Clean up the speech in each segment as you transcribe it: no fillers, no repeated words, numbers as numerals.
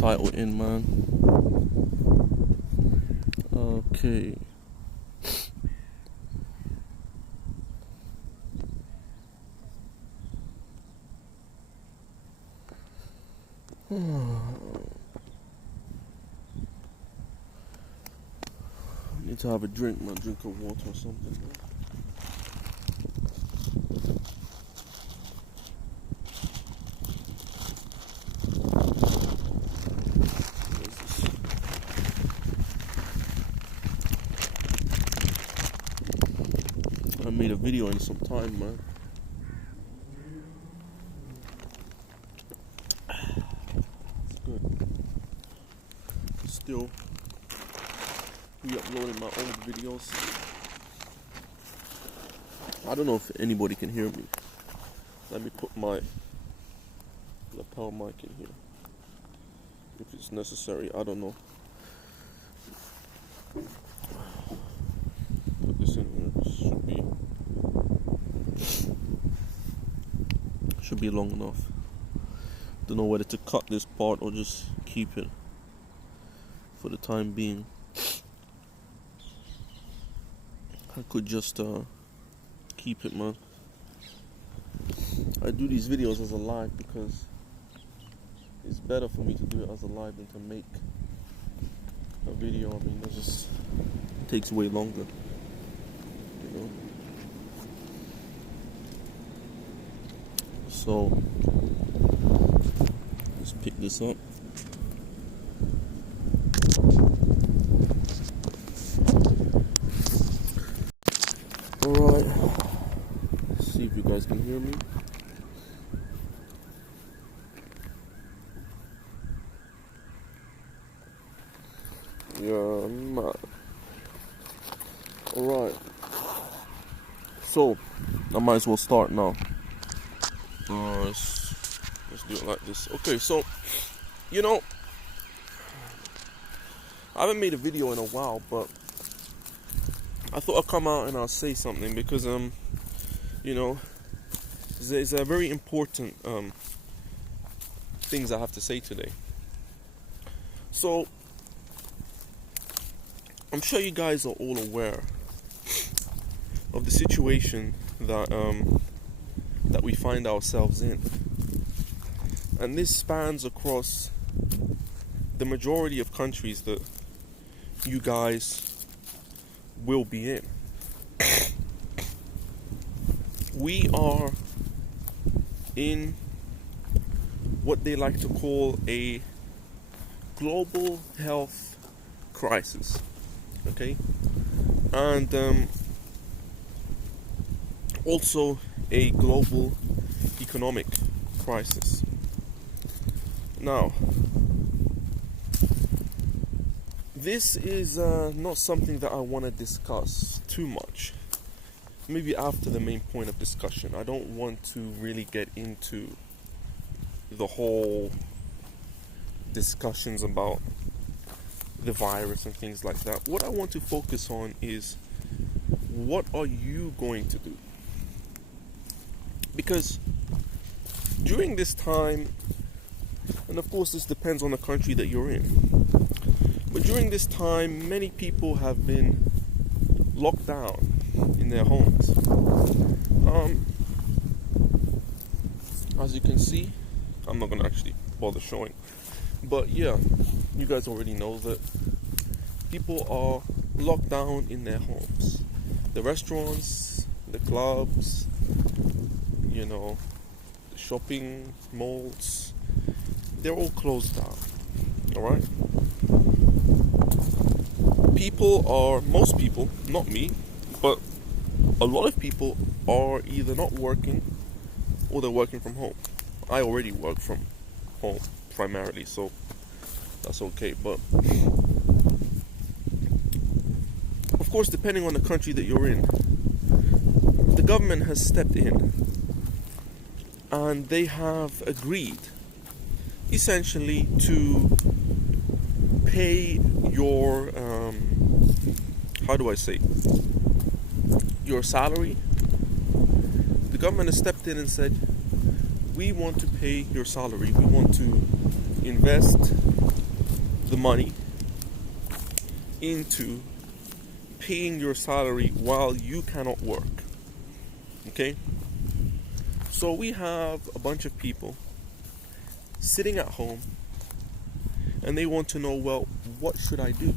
title in, man. Okay. Need to have a drink, man. Drink of water or something, man. I made a video in some time, man. It's good. Still re-uploading my old videos. I don't know if anybody can hear me. Let me put my lapel mic in here. If it's necessary, I don't know. Put this in here. Should be long enough. Don't know whether to cut this part or just keep it for the time being. I could just keep it, man. I do these videos as a live because it's better for me to do it as a live than to make a video. I mean, it just takes way longer, you know. So let's pick this up. Alright, let's see if you guys can hear me. Yeah, man. Alright, so I might as well start now. Let's do it like this. Okay, so, you know, I haven't made a video in a while, but I thought I'd come out and I'll say something because, you know, there's a very important things I have to say today. So, I'm sure you guys are all aware of the situation that we find ourselves in. And this spans across the majority of countries that you guys will be in. We are in what they like to call a global health crisis. Okay? And also a global economic crisis. Now, this is not something that I want to discuss too much. Maybe after the main point of discussion. I don't want to really get into the whole discussions about the virus and things like that. What I want to focus on is, what are you going to do? Because during this time, and of course this depends on the country that you're in, but during this time many people have been locked down in their homes. As you can see, I'm not going to actually bother showing, but yeah, you guys already know that people are locked down in their homes. The restaurants, the clubs, you know, the shopping malls, they're all closed down. Alright? Most people, not me, but a lot of people are either not working or they're working from home. I already work from home primarily, so that's okay. But of course, depending on the country that you're in, the government has stepped in and they have agreed essentially to pay your your salary. The government has stepped in and said, we want to pay your salary, we want to invest the money into paying your salary while you cannot work. Okay? So we have a bunch of people sitting at home and they want to know, well, what should I do?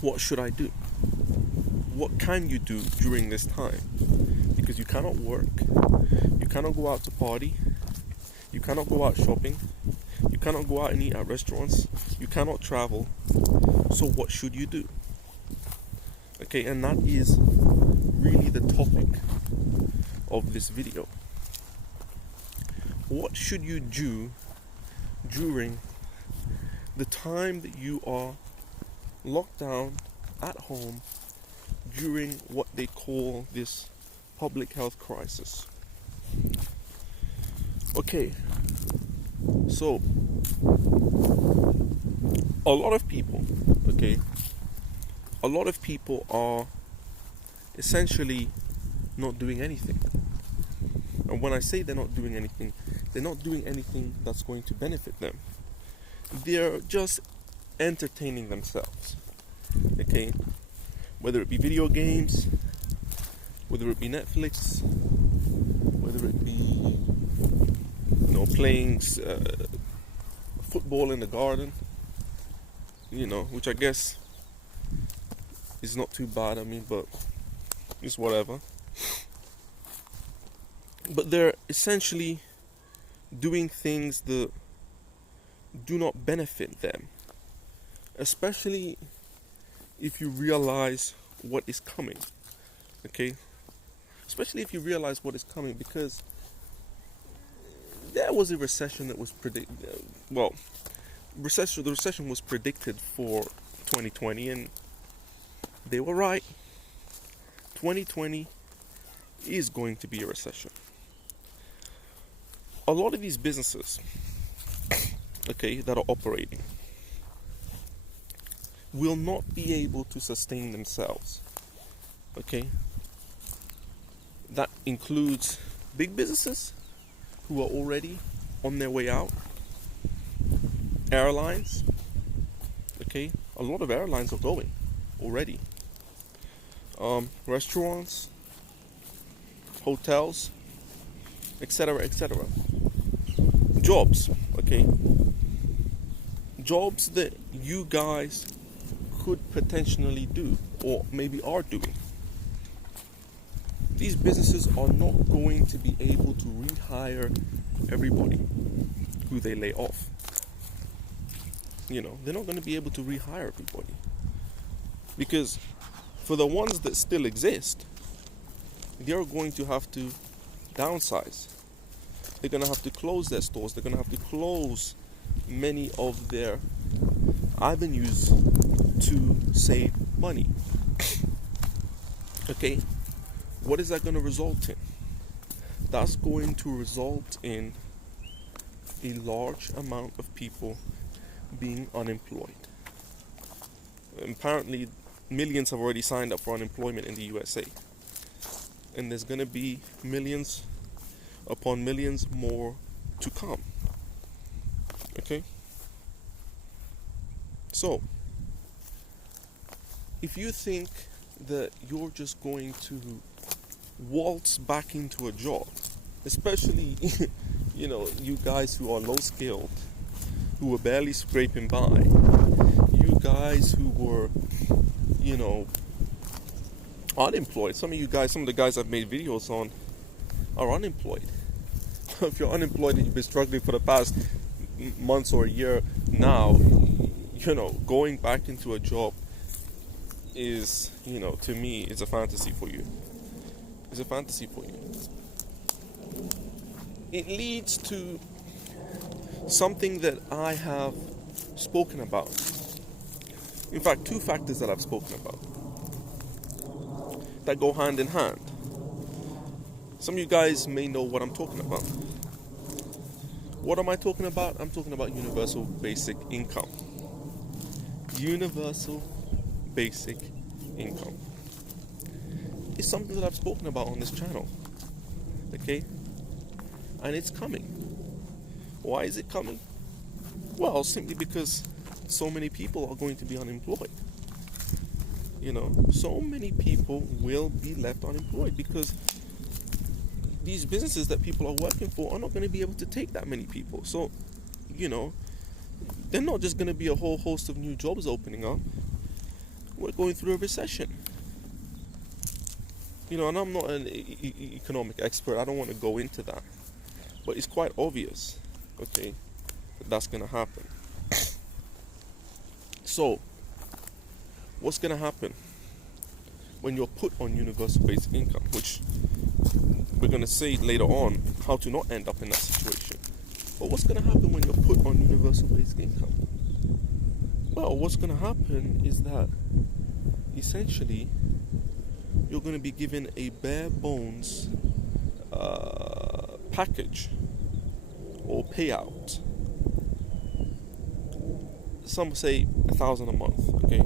What should I do? What can you do during this time? Because you cannot work, you cannot go out to party, you cannot go out shopping, you cannot go out and eat at restaurants, you cannot travel. So what should you do? Okay, and that is really the topic of this video. What should you do during the time that you are locked down at home during what they call this public health crisis? Okay, so a lot of people are essentially not doing anything. And when I say they're not doing anything that's going to benefit them. They're just entertaining themselves. Okay? Whether it be video games, whether it be Netflix, whether it be playing football in the garden, which I guess is not too bad. But it's whatever. But they're essentially doing things that do not benefit them, especially if you realize what is coming. Okay? Especially if you realize what is coming, because there was a recession that was predicted. The recession was predicted for 2020, and they were right. 2020 is going to be a recession. A lot of these businesses, that are operating, will not be able to sustain themselves. Okay? That includes big businesses who are already on their way out. Airlines. Okay? A lot of airlines are going already. Restaurants, hotels, etc., etc. Jobs, okay? Jobs that you guys could potentially do, or maybe are doing. These businesses are not going to be able to rehire everybody who they lay off. They're not going to be able to rehire everybody. Because for the ones that still exist, they're going to have to downsize. They're going to have to close their stores. They're going to have to close many of their avenues to save money. Okay? What is that going to result in? That's going to result in a large amount of people being unemployed. Apparently, millions have already signed up for unemployment in the USA. And there's going to be millions upon millions more to come. Okay? So, if you think that you're just going to waltz back into a job, especially, you guys who are low skilled, who are barely scraping by, you guys who were, unemployed. Some of the guys I've made videos on are unemployed. If you're unemployed and you've been struggling for the past months or a year now, going back into a job is, to me, is a fantasy for you. It's a fantasy for you. It leads to something that I have spoken about. In fact, two factors that I've spoken about that go hand in hand. Some of you guys may know what I'm talking about. What am I talking about? I'm talking about universal basic income. Universal basic income. It's something that I've spoken about on this channel. Okay? And it's coming. Why is it coming? Well, simply because so many people are going to be unemployed. So many people will be left unemployed because these businesses that people are working for are not going to be able to take that many people. So, they're not just going to be a whole host of new jobs opening up. We're going through a recession. And I'm not an economic expert. I don't want to go into that. But it's quite obvious, okay, that that's going to happen. So, what's going to happen when you're put on universal basic income, which we're going to say later on how to not end up in that situation. But what's going to happen when you're put on universal basic income? Well, what's going to happen is that essentially you're going to be given a bare bones package or payout. Some say $1,000 a month, okay?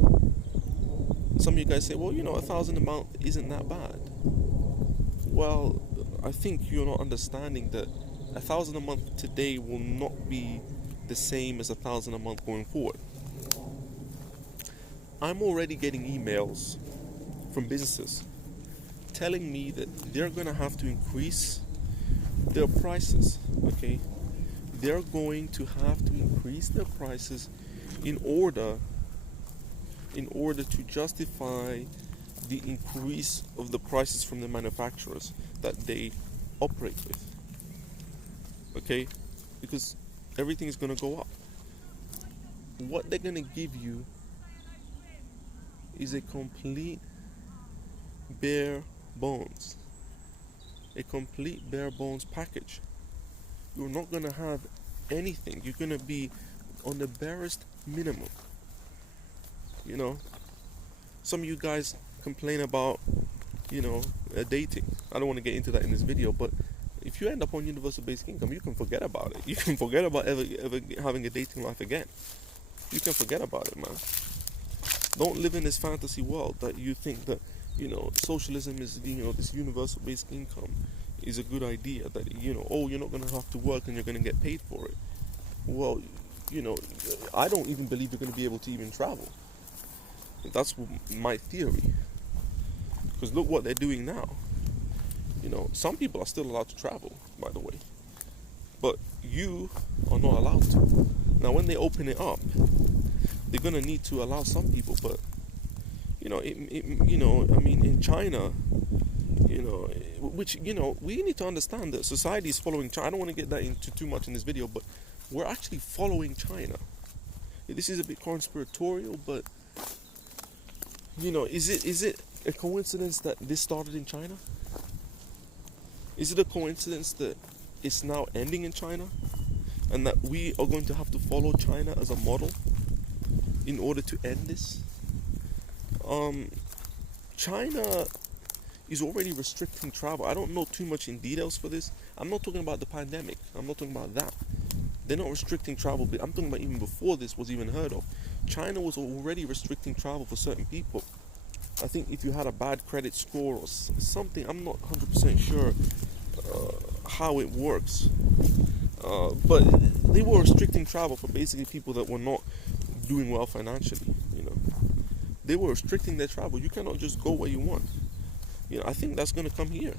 Some of you guys say, well, $1,000 a month isn't that bad. Well, I think you're not understanding that $1,000 a month today will not be the same as $1,000 a month going forward. I'm already getting emails from businesses telling me that they're going to have to increase their prices, okay? They're going to have to increase their prices in order to justify the increase of the prices from the manufacturers that they operate with, okay? Because everything is going to go up. What they're going to give you is a complete bare bones package. You're not going to have anything. You're going to be on the barest minimum. Some of you guys complain about dating. I don't want to get into that in this video, but if you end up on universal basic income, you can forget about it. You can forget about ever having a dating life again. You can forget about it, man. Don't live in this fantasy world that you think that socialism is this universal basic income is a good idea, that you're not going to have to work and you're going to get paid for it. Well, I don't even believe you're going to be able to even travel. That's my theory. Because look what they're doing now. Some people are still allowed to travel, by the way, but you are not allowed to. Now, when they open it up, they're going to need to allow some people, but in China, which we need to understand that society is following China. I don't want to get that into too much in this video, but we're actually following China. This is a bit conspiratorial, but is it a coincidence that this started in China? Is it a coincidence that it's now ending in China, and that we are going to have to follow China as a model in order to end this? China is already restricting travel. I don't know too much in details for this. I'm not talking about the pandemic. I'm not talking about that. They're not restricting travel, but I'm talking about even before this was even heard of. China was already restricting travel for certain people. I think if you had a bad credit score or something, I'm not 100% sure how it works. But they were restricting travel for basically people that were not doing well financially. They were restricting their travel. You cannot just go where you want. I think that's going to come here.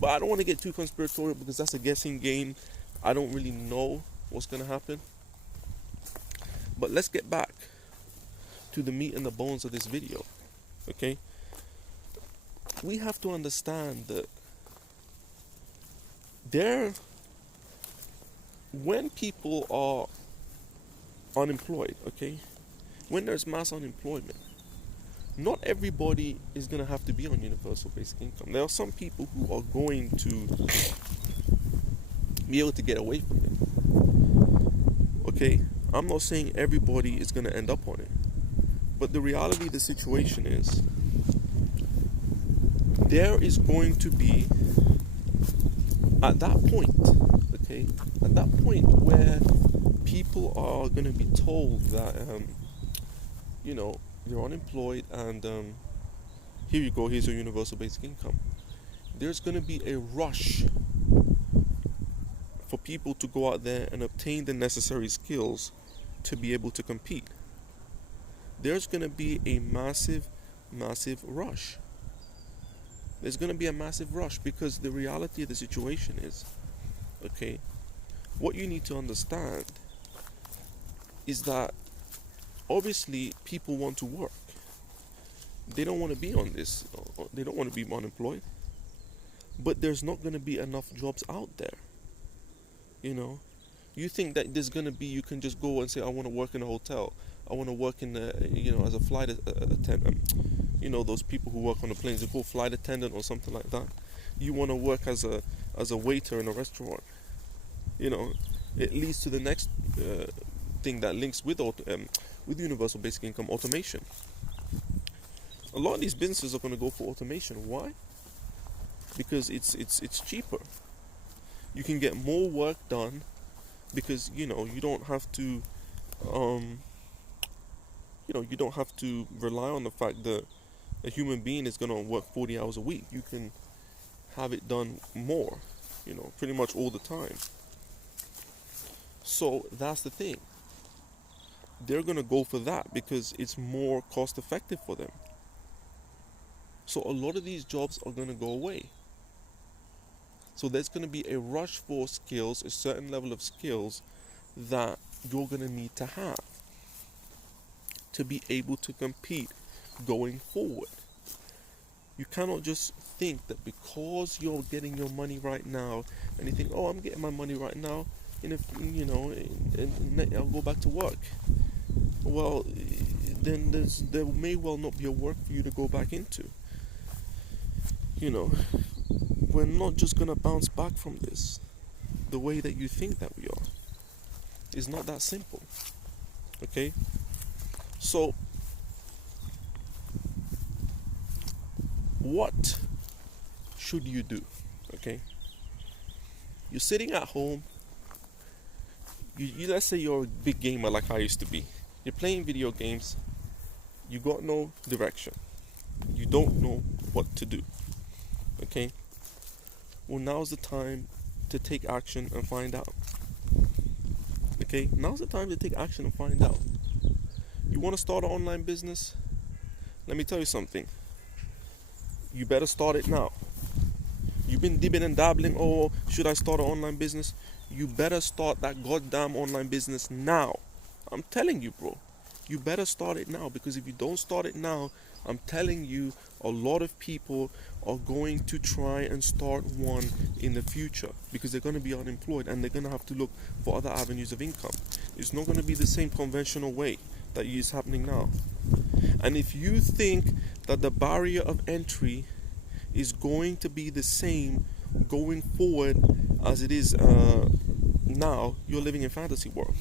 But I don't want to get too conspiratorial because that's a guessing game. I don't really know what's going to happen. But let's get back to the meat and the bones of this video. Okay? We have to understand that when people are unemployed, okay? When there's mass unemployment, not everybody is going to have to be on universal basic income. There are some people who are going to be able to get away from it. Okay? I'm not saying everybody is going to end up on it. But the reality of the situation is, there is going to be, at that point where people are going to be told that, you're unemployed and here you go, here's your universal basic income. There's going to be a rush for people to go out there and obtain the necessary skills to be able to compete. There's going to be a massive rush. There's going to be a massive rush because the reality of the situation is, okay, what you need to understand is that obviously people want to work. They don't want to be on this. They don't want to be unemployed. But there's not going to be enough jobs out there. You know, you think that there's going to be, you can just go and say, I want to work in a hotel. I want to work in, as a flight attendant. You know, those people who work on the planes, they call flight attendant or something like that. You want to work as a waiter in a restaurant. You know, it leads to the next thing that links with universal basic income: automation. A lot of these businesses are going to go for automation. Why? Because it's cheaper. You can get more work done because you don't have to you don't have to rely on the fact that a human being is going to work 40 hours a week. You can have it done more, pretty much all the time. So that's the thing. They're going to go for that because it's more cost effective for them. So a lot of these jobs are going to go away. So there's going to be a rush for skills, a certain level of skills that you're going to need to have to be able to compete going forward. You cannot just think that because you're getting your money right now and you think, oh, I'm getting my money right now, and if and I'll go back to work. Well, then there may well not be a work for you to go back into. We're not just going to bounce back from this the way that you think that we are. It's not that simple. Okay? So, what should you do? Okay? You're sitting at home. Let's say you're a big gamer like I used to be. You're playing video games. You got no direction. You don't know what to do. Okay? Well, now's the time to take action and find out. Okay? Now's the time to take action and find out. You want to start an online business? Let me tell you something. You better start it now. You've been dibbing and dabbling, oh, should I start an online business? You better start that goddamn online business now. I'm telling you, bro. You better start it now, because if you don't start it now, I'm telling you, a lot of people are going to try and start one in the future because they're going to be unemployed and they're going to have to look for other avenues of income. It's not going to be the same conventional way that is happening now. And if you think that the barrier of entry is going to be the same going forward as it is now, you're living in fantasy world.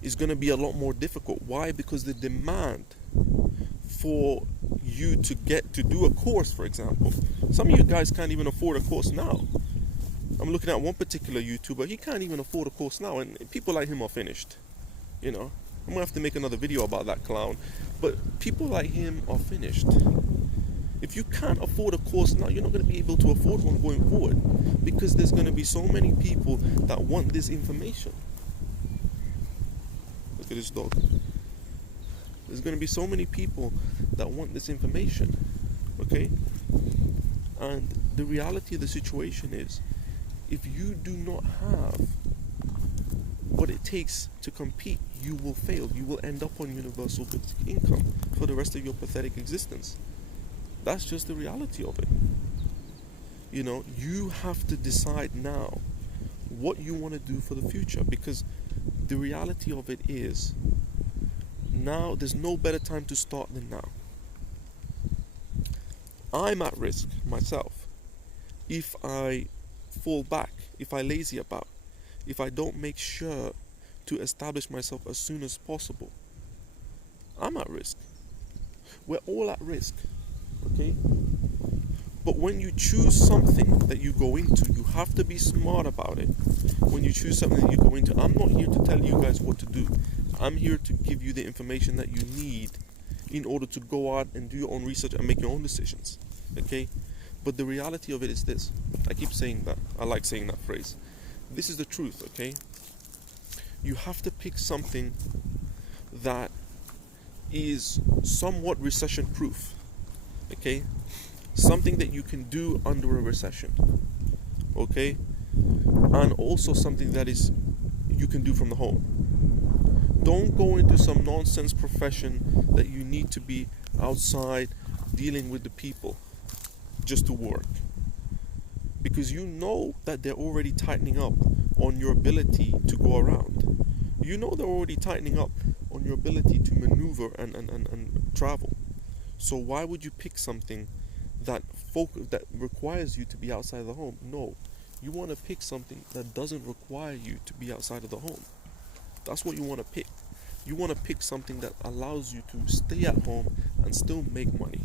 It's going to be a lot more difficult. Why? Because the demand for you to get to do a course, for example, some of you guys can't even afford a course now. I'm looking at one particular YouTuber. He can't even afford a course now, and people like him are finished. I'm gonna have to make another video about that clown, but people like him are finished. If you can't afford a course now, you're not going to be able to afford one going forward, because there's going to be so many people that want this information. Look at this dog. There's going to be so many people that want this information, okay? And the reality of the situation is, if you do not have what it takes to compete, you will fail. You will end up on universal basic income for the rest of your pathetic existence. That's just the reality of it. You have to decide now what you want to do for the future, because the reality of it is, now there's no better time to start than now. I'm at risk myself if I fall back, if I lazy about, if I don't make sure to establish myself as soon as possible. I'm at risk. We're all at risk, okay? But when you choose something that you go into, you have to be smart about it. When you choose something that you go into, I'm not here to tell you guys what to do. I'm here to give you the information that you need in order to go out and do your own research and make your own decisions, okay? But the reality of it is this. I keep saying that. I like saying that phrase. This is the truth, okay? You have to pick something that is somewhat recession proof, okay? Something that you can do under a recession, okay? And also something that is you can do from the home. Don't go into some nonsense profession that you need to be outside dealing with the people just to work, because you know that they're already tightening up on your ability to go around. You know they're already tightening up on your ability to maneuver and travel. So why would you pick something that requires you to be outside of the home? No, you want to pick something that doesn't require you to be outside of the home. That's what you want to pick. You want to pick something that allows you to stay at home and still make money.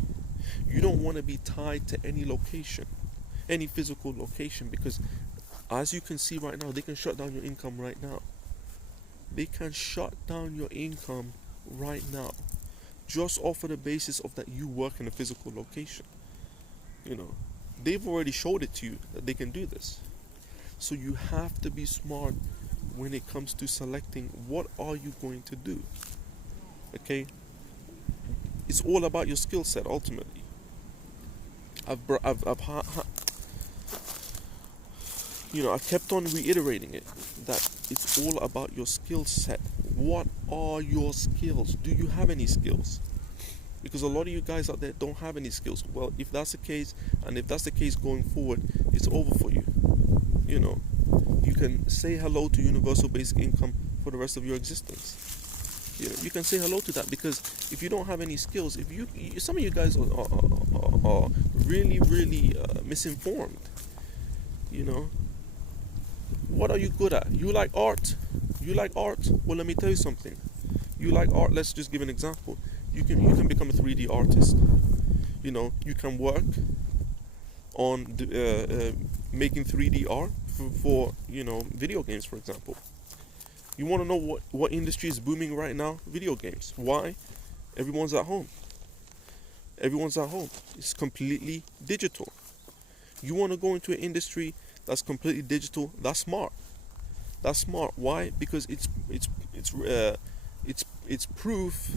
You don't want to be tied to any location, any physical location, because as you can see right now, they can shut down your income right now. They can shut down your income right now, just off of the basis of that you work in a physical location. You know, they've already showed it to you that they can do this. So you have to be smart when it comes to selecting what are you going to do. Okay, it's all about your skill set ultimately. I've kept on reiterating it, that it's all about your skill set. What are your skills? Do you have any skills? Because a lot of you guys out there don't have any skills. Well, if that's the case, and if that's the case going forward, it's over for you. You know, you can say hello to universal basic income for the rest of your existence. You can say hello to that, because if you don't have any skills, some of you guys are really misinformed. You know, what are you good at? You like art? Well, let me tell you something. You like art? Let's just give an example. You can become a 3D artist. You know, you can work on making 3D art for video games, for example. You want to know what industry is booming right now? Video games. Why? Everyone's at home. It's completely digital. You want to go into an industry that's completely digital? That's smart. Why? Because it's proof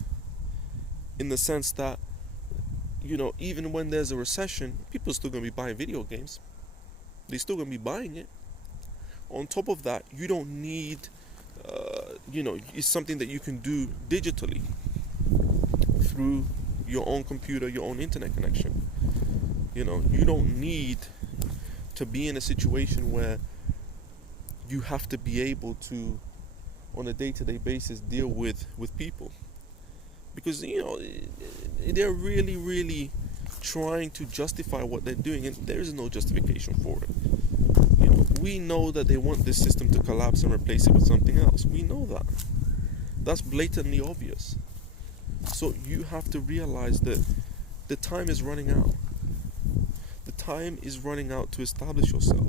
in the sense that even when there's a recession, people are still going to be buying video games. They're still going to be buying it. On top of that, you don't need it's something that you can do digitally through your own computer, your own internet connection. You don't need to be in a situation where you have to be able to, on a day-to-day basis, deal with people, because they're really trying to justify what they're doing, and there is no justification for it. We know that they want this system to collapse and replace it with something else. We know that. That's blatantly obvious. So you have to realize that the time is running out. The time is running out to establish yourself.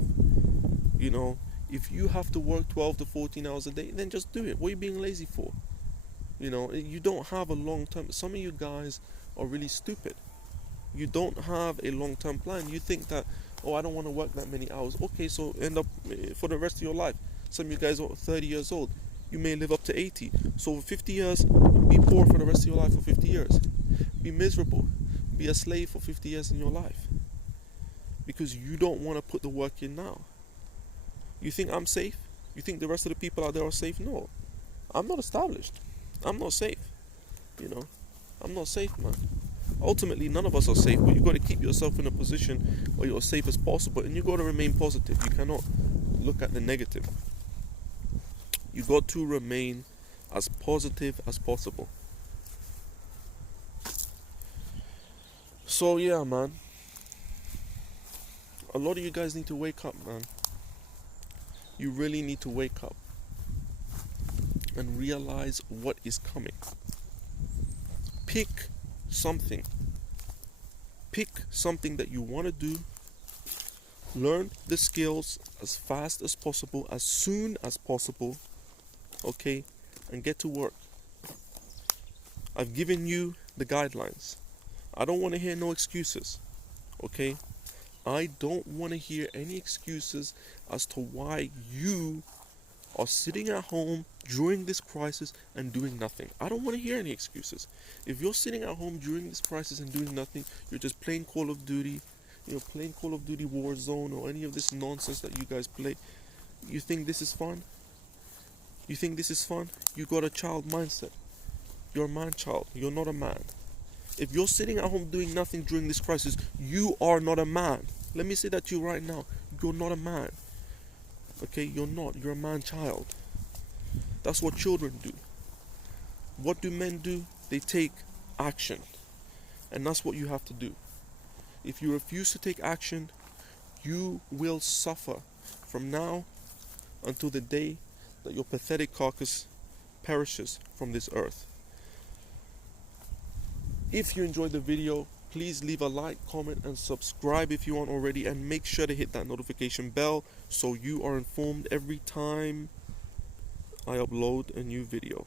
If you have to work 12 to 14 hours a day, then just do it. What are you being lazy for? You don't have a long-term. Some of you guys are really stupid. You don't have a long-term plan. You think that, I don't want to work that many hours. Okay, so end up for the rest of your life. Some of you guys are 30 years old. You may live up to 80. So for 50 years, be poor for the rest of your life for 50 years. Be miserable. Be a slave for 50 years in your life. Because you don't want to put the work in now. You think I'm safe? You think the rest of the people out there are safe? No. I'm not established. I'm not safe. I'm not safe, man. Ultimately, none of us are safe, but you got to keep yourself in a position where you're as safe as possible, and you got to remain positive. You cannot look at the negative. You got to remain as positive as possible. So yeah, man. A lot of you guys need to wake up, man. You really need to wake up and realize what is coming. Pick something. Pick something that you want to do. Learn the skills as fast as possible, as soon as possible. Okay? And get to work. I've given you the guidelines. I don't want to hear no excuses. Okay? I don't want to hear any excuses as to why you are sitting at home during this crisis and doing nothing. I don't want to hear any excuses. If you're sitting at home during this crisis and doing nothing, you're just playing Call of Duty, playing Call of Duty Warzone or any of this nonsense that you guys play. You think this is fun? You think this is fun? You got a child mindset. You're a man-child. You're not a man. If you're sitting at home doing nothing during this crisis, you are not a man. Let me say that to you right now. You're not a man. Okay, you're not. You're a man-child. That's what children do. What do men do? They take action. And that's what you have to do. If you refuse to take action, you will suffer from now until the day that your pathetic carcass perishes from this earth. If you enjoyed the video, please leave a like, comment, and subscribe if you aren't already, and make sure to hit that notification bell so you are informed every time I upload a new video.